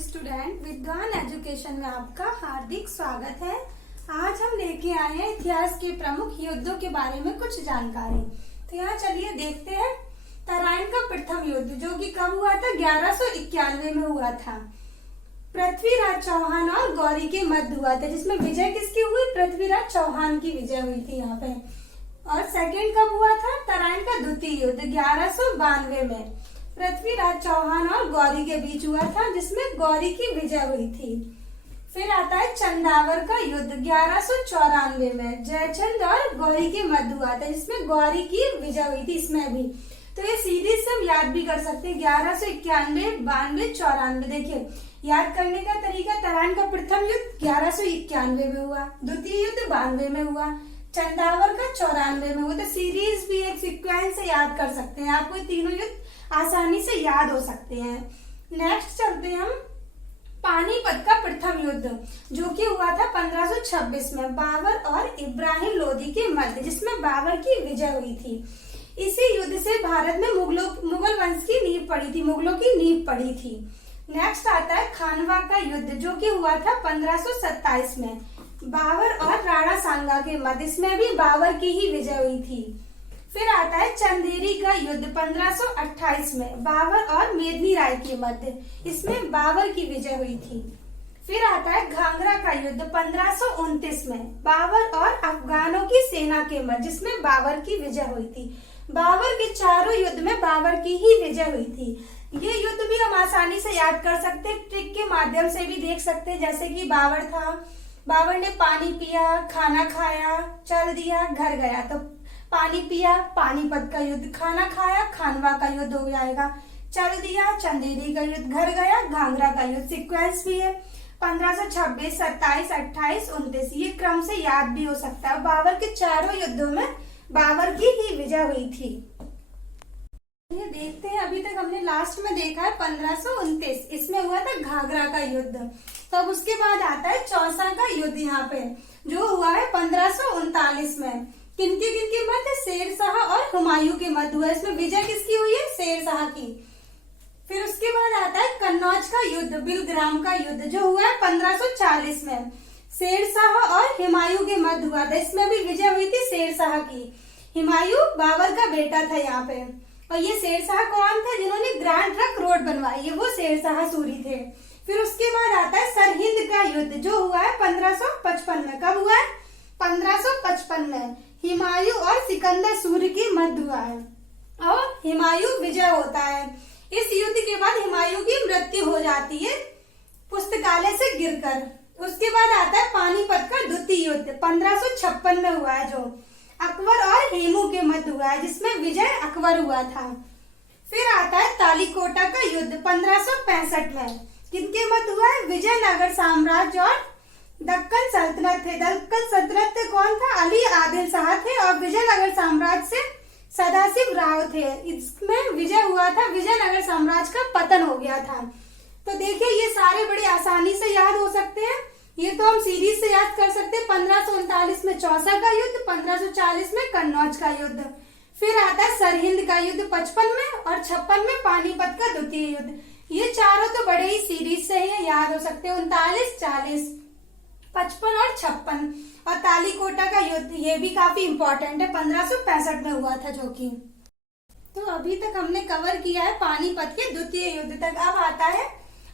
Student, विद्वान education में आपका हार्दिक स्वागत है। आज हम लेके आए हैं इतिहास के प्रमुख युद्धों के बारे में कुछ जानकारी। तो यहाँ चलिए देखते हैं। तराइन का प्रथम युद्ध जो कि कब हुआ था? 1191 में हुआ था। पृथ्वीराज चौहान और गौरी के मध्य हुआ था, जिसमें विजय किसकी हुई? पृथ्वीराज चौहान की विजय हुई थी यहाँ पे। और सेकेंड कब हुआ था? तराइन का द्वितीय युद्ध 1192 में पृथ्वीराज चौहान और गौरी के बीच हुआ था, जिसमें गौरी की विजय हुई थी। फिर आता है चंदावर का युद्ध 1194 में जयचंद और गौरी के मध्य हुआ था, जिसमें गौरी की विजय हुई थी। इसमें भी तो ये सीरीज से हम याद भी कर सकते हैं। 1191, 92, 94। देखिए याद करने का तरीका, तराइन का प्रथम युद्ध 1191 में हुआ, द्वितीय युद्ध 92 में हुआ, चंदावर का 94 में हुआ। तो सीरीज भी एक सीक्वेंस से याद कर सकते हैं। आपको तीनों युद्ध आसानी से याद हो सकते हैं। नेक्स्ट चलते हैं हम पानीपत का प्रथम युद्ध जो कि हुआ था 1526 में बाबर और इब्राहिम लोदी के मध्य, जिसमें बाबर की विजय हुई थी। इसी युद्ध से भारत में मुगल वंश की नींव पड़ी थी, मुगलों की नींव पड़ी थी। नेक्स्ट आता है खानवा का युद्ध जो कि हुआ था 1527 में बाबर और राणा सांगा के मध्य, इसमें भी बाबर की ही विजय हुई थी। फिर आता है चंदेरी का युद्ध 1528 में बाबर और मेदिनी राय के मध्य, इसमें बाबर की विजय हुई थी। फिर आता है घाघरा का युद्ध 1529 में बाबर और अफगानों की सेना के मध्य, जिसमें बाबर की विजय हुई थी। बाबर के चारों युद्ध में बाबर की ही विजय हुई थी। ये युद्ध भी हम आसानी से याद कर सकते हैं, ट्रिक के माध्यम से भी देख सकते हैं। जैसे कि बाबर ने पानी पिया, खाना खाया, चल दिया, घर गया। तो पानी पिया, पानीपत का युद्ध, खाना खाया, खानवा का युद्ध हो जाएगा, चल दिया, चंदेरी का युद्ध, घर गया, घाघरा का युद्ध। सीक्वेंस भी है 1526, 27, 28, 29। ये क्रम से याद भी हो सकता है। बाबर के चारों युद्धों में बाबर की ही विजय हुई थी। ये देखते हैं, अभी तक हमने लास्ट में देखा है 1529, इसमें हुआ था घाघरा का युद्ध। तो अब उसके बाद आता है चौसा का युद्ध यहाँ पे जो हुआ है 1539 में। किनके मध्य? शेरशाह और हुमायूं के मध्य हुआ। इसमें विजय किसकी हुई है? शेरशाह की। फिर उसके बाद आता है कन्नौज का युद्ध, बिलग्राम का युद्ध जो हुआ है 1540 में शेरशाह और हुमायूं के मध्य हुआ था। इसमें भी विजय हुई थी शेरशाह की। हुमायूं बाबर का बेटा था यहाँ पे। और ये शेरशाह कौन था? जिन्होंने ग्रैंड ट्रंक रोड बनवाई है, वो शेरशाह सूरी थे। फिर उसके बाद आता है सरहिंद का युद्ध जो हुआ है 1555 में। कब हुआ है? 1555 में हुमायूं और सिकंदर सूर्य के मध्य हुआ है और हुमायूं विजय होता है। इस युद्ध के बाद हुमायूं की मृत्यु हो जाती है पुस्तकालय से गिरकर। उसके बाद आता है पानीपत का द्वितीय युद्ध 1556 में हुआ है, जो अकबर और हेमू के मध्य हुआ है, जिसमें विजय अकबर हुआ था। फिर आता है तालीकोटा का युद्ध 1565 में। किनके मध्य हुआ है? विजयनगर साम्राज्य और दक्कन सल्तनत थे। दक्कन सल्तनत से कौन था? अली आदिल शाह थे और विजयनगर साम्राज्य से सदाशिव राव थे। इसमें विजय हुआ था, विजयनगर साम्राज्य का पतन हो गया था। तो देखिए ये सारे बड़ी आसानी से याद हो सकते हैं। ये तो हम सीरीज से याद कर सकते हैं। 1539 में चौसा का युद्ध, 1540 में कन्नौज का युद्ध। फिर आता है सरहिंद का युद्ध 55 में और 56 में पानीपत का द्वितीय युद्ध। ये चारों तो बड़े ही सीरीज से ही याद हो सकते हैं। 39, 40, 55 और 56। और तालीकोटा का युद्ध ये भी काफी इंपॉर्टेंट है, 1565 में हुआ था जो कि। तो अभी तक हमने कवर किया है पानीपत के द्वितीय युद्ध तक। अब आता है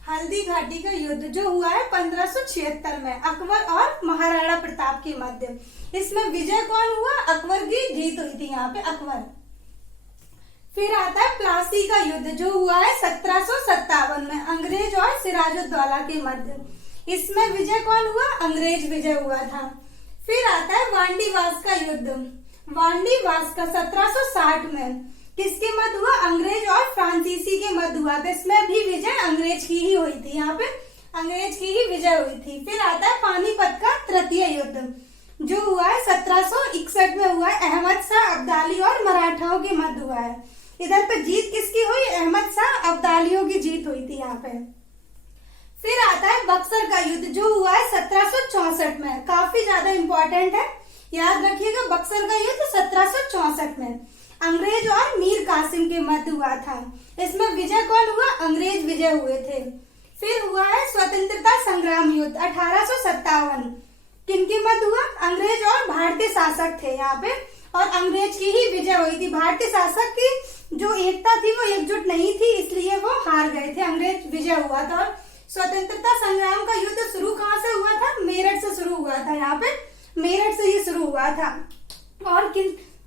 हल्दी घाटी का युद्ध जो हुआ है 1576 में अकबर और महाराणा प्रताप के मध्य। इसमें विजय कौन हुआ? अकबर की जीत हुई थी यहाँ पे, अकबर। फिर आता है प्लासी का युद्ध जो हुआ है 1757 में अंग्रेज और सिराजुद्दौला के मध्य। इसमें विजय कौन हुआ? अंग्रेज विजय हुआ था। फिर आता है वांडीवास का युद्ध, वांडीवास का 1760 में। किसके मध्य हुआ? अंग्रेज और फ्रांसीसी के मध्य हुआ था। इसमें भी विजय अंग्रेज की ही हुई थी, यहाँ पे अंग्रेज की ही विजय हुई थी। फिर आता है पानीपत का तृतीय युद्ध जो हुआ है 1761 में हुआ है। अहमद शाह अब्दाली और मराठाओं के मध्य हुआ है। इधर पे जीत किसकी हुई? अहमद शाह अब्दालियों की जीत हुई थी यहाँ पे। फिर आता है बक्सर का युद्ध जो हुआ है 1764 में। काफी ज्यादा इंपॉर्टेंट है, याद रखिएगा। बक्सर का युद्ध 1764 में अंग्रेज और मीर कासिम के मध्य हुआ था। इसमें विजय कौन हुआ? अंग्रेज विजय हुए थे। फिर हुआ है स्वतंत्रता संग्राम युद्ध 1857। किनके मध्य हुआ? अंग्रेज और भारतीय शासक थे यहाँ पे, और अंग्रेज की ही विजय हुई थी। भारतीय शासक की जो एकता थी वो एकजुट नहीं थी, इसलिए वो हार गए थे, अंग्रेज विजय हुआ था। और स्वतंत्रता संग्राम का युद्ध शुरू कहाँ से हुआ था? मेरठ से शुरू हुआ था। यहाँ पे मेरठ से ही शुरू हुआ था। और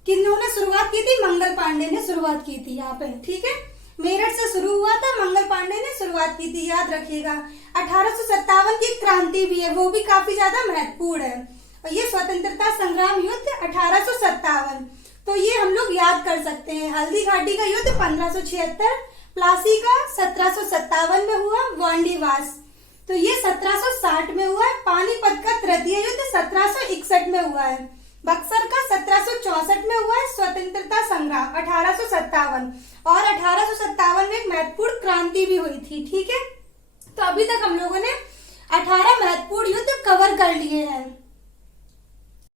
किन्होंने शुरुआत की थी? मंगल पांडे ने शुरुआत की थी यहाँ पे, ठीक है। मेरठ से शुरू हुआ था, मंगल पांडे ने शुरुआत की थी, याद रखिएगा। 1857 की क्रांति भी है, वो भी काफी ज्यादा महत्वपूर्ण है। और ये स्वतंत्रता संग्राम युद्ध 1857, तो ये हम लोग याद कर सकते हैं। हल्दी घाटी का युद्ध 1576, प्लासी का 1757 में हुआ, वांडीवास तो ये 1760 में हुआ है। पानीपत का तृतीय युद्ध 1761 में हुआ है। बक्सर का 1764 में हुआ है। स्वतंत्रता संग्राम 1857, और 1857 में एक महत्वपूर्ण क्रांति भी हुई थी, ठीक है। तो अभी तक हम लोगों ने 18 महत्वपूर्ण युद्ध कवर कर लिए हैं।